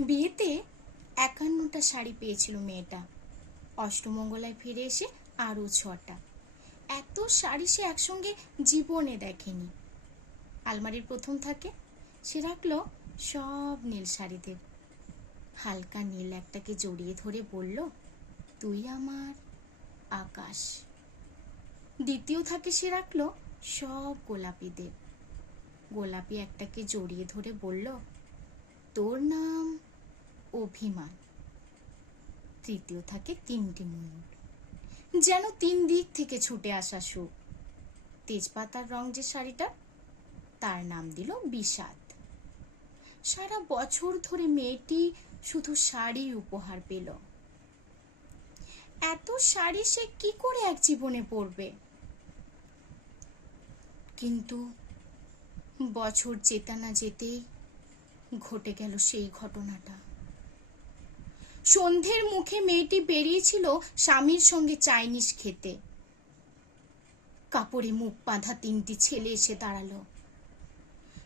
বিয়েতে ৫১টা শাড়ি পেয়েছিল মেয়েটা। অষ্টমঙ্গলায় ফিরে এসে আরও ৬টা। এত শাড়ি সে একসঙ্গে জীবনে দেখেনি। আলমারির প্রথম থাকে সে রাখলো সব নীল শাড়িদের। হালকা নীল একটাকে জড়িয়ে ধরে বলল, তুই আমার আকাশ। দ্বিতীয় থাকে সে রাখলো সব গোলাপিদের। গোলাপি একটাকে জড়িয়ে ধরে বলল, তোর নাম অভিমান। তৃতীয় থাকে ৩টি ময়ূর, যেন ৩ দিক থেকে ছুটে আসা সুখ। তেজপাতার রং যে শাড়িটা, তার নাম দিল বিষাদ। সারা বছর ধরে মেয়েটি শুধু শাড়ি উপহার পেল। এত শাড়ি সে কি করে এক জীবনে পরবে? কিন্তু বছর যেতে না যেতেই ঘটে গেল সেই ঘটনাটা। সন্ধ্যের মুখে মেয়েটি বেরিয়েছিল স্বামীর সঙ্গে চাইনিজ খেতে। কাপড়ে মুখ বাঁধা ৩টি ছেলে এসে দাঁড়ালো।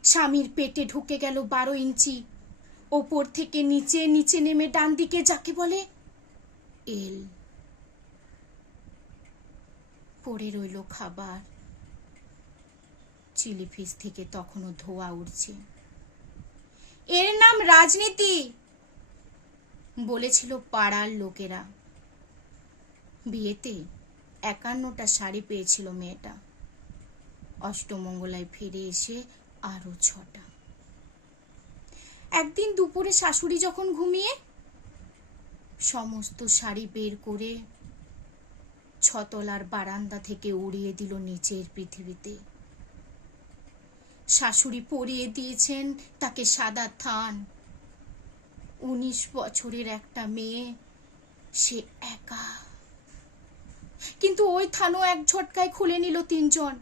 স্বামীর পেটে ঢুকে গেল ১২ ইঞ্চি। ওপর থেকে নিচে, নিচে নেমে ডান দিকে যাকে বলে এল। পড়ে রইল খাবার। চিলি ফিশ থেকে তখনও ধোঁয়া উঠছে। এর নাম রাজনীতি, বলেছিল পাড়ার লোকেরা। বিয়েতে ৫১টা শাড়ি পেয়েছিল মেয়েটা। অষ্টমঙ্গলায় ফিরে এসে আরো ৬টা। একদিন দুপুরে শাশুড়ি যখন ঘুমিয়ে, সমস্ত শাড়ি বের করে ৬তলার বারান্দা থেকে উড়িয়ে দিল নিচের পৃথিবীতে। শাশুড়ি পরিয়ে দিয়েছেন তাকে সাদা থান। ১৯ বছরের একটা মেয়ে, সে একা। কিন্তু ওই থানও এক ঝটকায় খুলে নিল ৩ জন।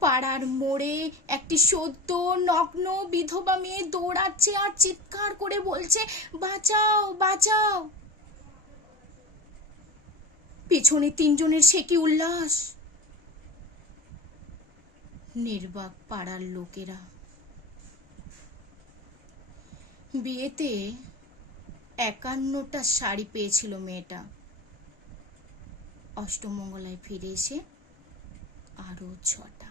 পাড়ার মোড়ে একটি সদ্য নগ্ন বিধবা মেয়ে দৌড়াচ্ছে আর চিৎকার করে বলছে, বাঁচাও বাঁচাও। পেছনে ৩ জনের সে কি উল্লাস! নির্বাক পাড়ার লোকেরা। বিয়েতে ৫১টা শাড়ি পেয়েছিল মেয়েটা। অষ্টমঙ্গলায় ফিরে এসে আরো ৬টা।